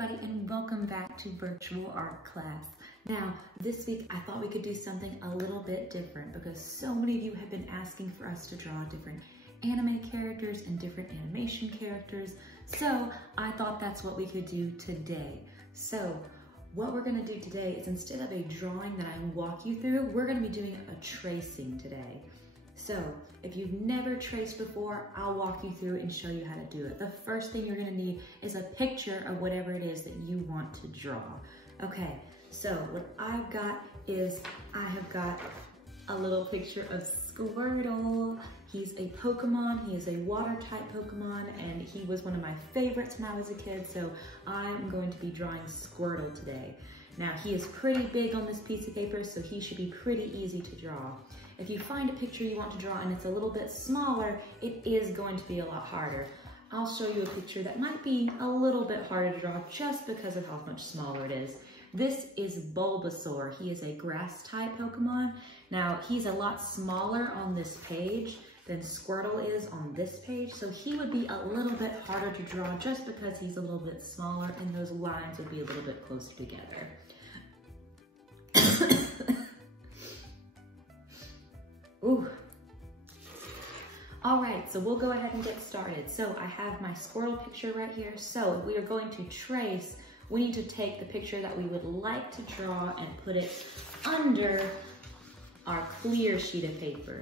everybody, and welcome back to Virtual Art Class. Now, this week I thought we could do something a little bit different because so many of you have been asking for us to draw different anime characters and different animation characters. So I thought that's what we could do today. So what we're gonna do today is, instead of a drawing that I walk you through, we're gonna be doing a tracing today. So if you've never traced before, I'll walk you through and show you how to do it. The first thing you're gonna need is a picture of whatever it is that you want to draw. Okay, so what I've got is, I have got a little picture of Squirtle. He's a Pokemon, he is a water type Pokemon, and he was one of my favorites when I was a kid, so I'm going to be drawing Squirtle today. Now, he is pretty big on this piece of paper, so he should be pretty easy to draw. If you find a picture you want to draw and it's a little bit smaller, it is going to be a lot harder. I'll show you a picture that might be a little bit harder to draw just because of how much smaller it is. This is Bulbasaur. He is a grass type Pokemon. Now, he's a lot smaller on this page than Squirtle is on this page, so he would be a little bit harder to draw just because he's a little bit smaller and those lines would be a little bit closer together. Ooh. All right, so we'll go ahead and get started. So I have my Squirtle picture right here. So if we are going to trace, we need to take the picture that we would like to draw and put it under our clear sheet of paper.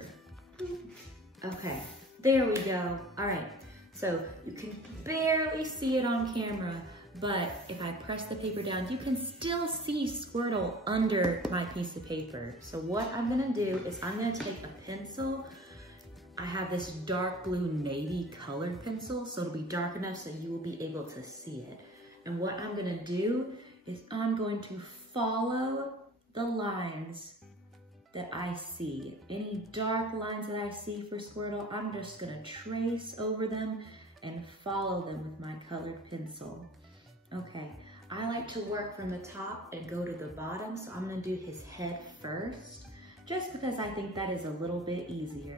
Okay, there we go. All right, so you can barely see it on camera, but if I press the paper down, you can still see Squirtle under my piece of paper. So what I'm gonna do is I'm gonna take a pencil. I have this dark blue navy colored pencil, so it'll be dark enough so you will be able to see it. And what I'm gonna do is I'm going to follow the lines that I see. Any dark lines that I see for Squirtle, I'm just gonna trace over them and follow them with my colored pencil. Okay, I like to work from the top and go to the bottom, so I'm gonna do his head first, just because I think that is a little bit easier.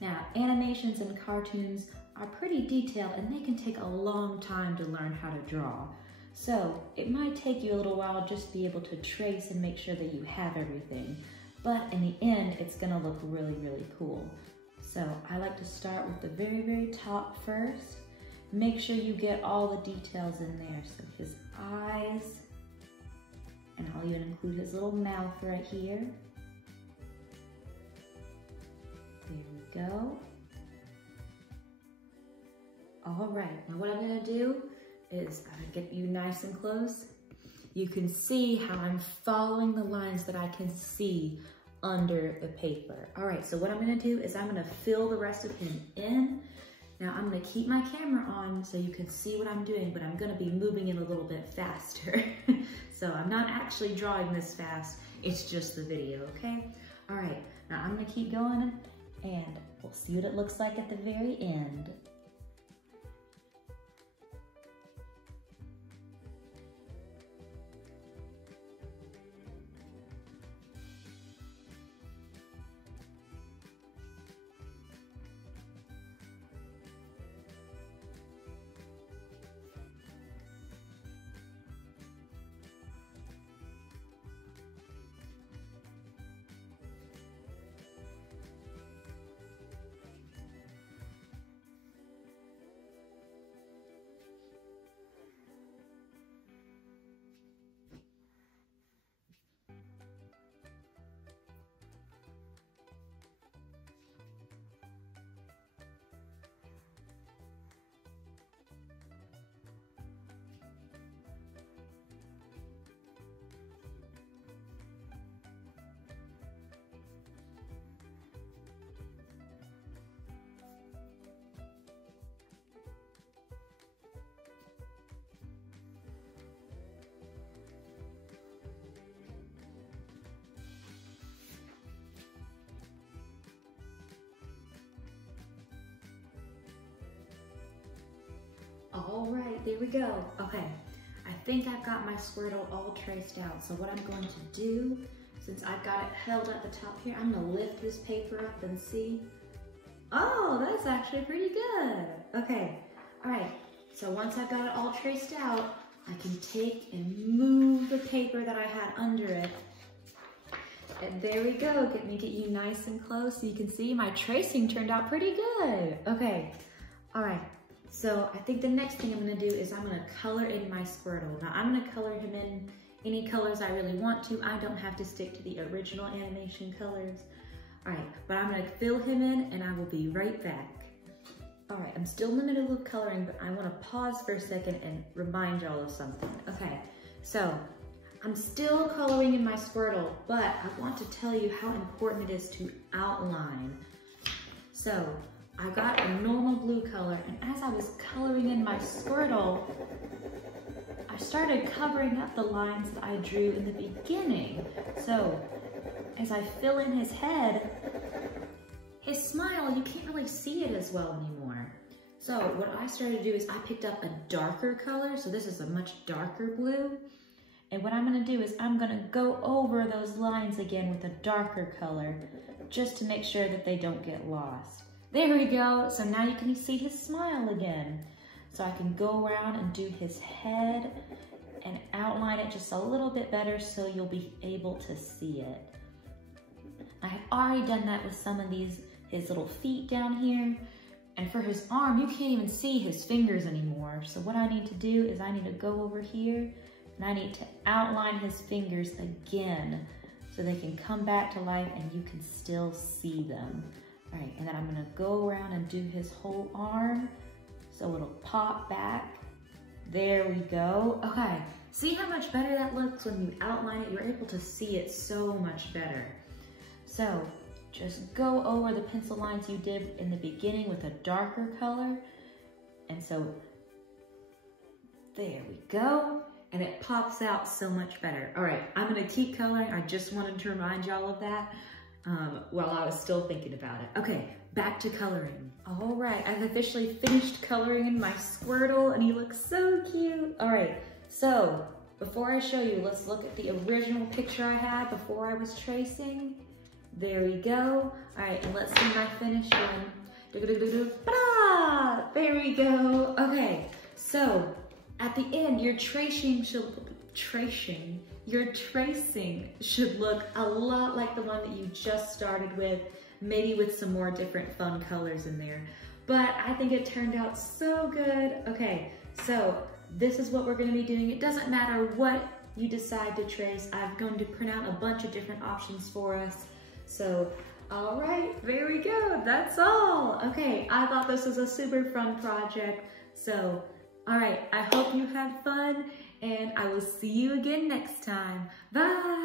Now, animations and cartoons are pretty detailed and they can take a long time to learn how to draw. So it might take you a little while just to be able to trace and make sure that you have everything. But in the end, it's gonna look really, really cool. So I like to start with the very, very top first. Make sure you get all the details in there. So his eyes, and I'll even include his little mouth right here. There we go. All right, now what I'm gonna do is I'm gonna get you nice and close. You can see how I'm following the lines that I can see under the paper. All right, so what I'm gonna do is I'm gonna fill the rest of him in. Now I'm gonna keep my camera on so you can see what I'm doing, but I'm gonna be moving it a little bit faster. So I'm not actually drawing this fast, it's just the video, okay? All right, now I'm gonna keep going and we'll see what it looks like at the very end. All right, there we go. Okay, I think I've got my Squirtle all traced out. So what I'm going to do, since I've got it held at the top here, I'm gonna lift this paper up and see. Oh, that's actually pretty good. Okay, all right, So once I've got it all traced out, I can take and move the paper that I had under it. And there we go. Let me get you nice and close so you can see my tracing turned out pretty good. Okay, all right. So I think the next thing I'm gonna do is I'm gonna color in my Squirtle. Now I'm gonna color him in any colors I really want to. I don't have to stick to the original animation colors. All right, but I'm gonna fill him in and I will be right back. All right, I'm still in the middle of coloring, but I wanna pause for a second and remind y'all of something. Okay, so I'm still coloring in my Squirtle, but I want to tell you how important it is to outline. So I got a normal blue color, and as I was coloring in my Squirtle, I started covering up the lines that I drew in the beginning. So as I fill in his head, his smile, you can't really see it as well anymore. So what I started to do is I picked up a darker color. So this is a much darker blue. And what I'm gonna do is I'm gonna go over those lines again with a darker color just to make sure that they don't get lost. There we go. So now you can see his smile again. So I can go around and do his head and outline it just a little bit better so you'll be able to see it. I have already done that with some of his little feet down here. And for his arm, you can't even see his fingers anymore. So what I need to do is I need to go over here and I need to outline his fingers again so they can come back to life and you can still see them. All right, and then I'm gonna go around and do his whole arm so it'll pop back. There we go. Okay, see how much better that looks when you outline it? You're able to see it so much better. So just go over the pencil lines you did in the beginning with a darker color. And so there we go. And it pops out so much better. All right, I'm gonna keep coloring. I just wanted to remind y'all of that while I was still thinking about it. Okay, back to coloring. All right, I've officially finished coloring in my Squirtle and he looks so cute. All right, so before I show you, let's look at the original picture I had before I was tracing. There we go. All right, and let's see my finished one. There we go. Okay, so at the end, your tracing should look a lot like the one that you just started with, maybe with some more different fun colors in there. But I think it turned out so good. Okay, so this is what we're gonna be doing. It doesn't matter what you decide to trace. I'm going to print out a bunch of different options for us. So, all right, there we go, that's all. Okay, I thought this was a super fun project. So, all right, I hope you had fun and I will see you again next time. Bye.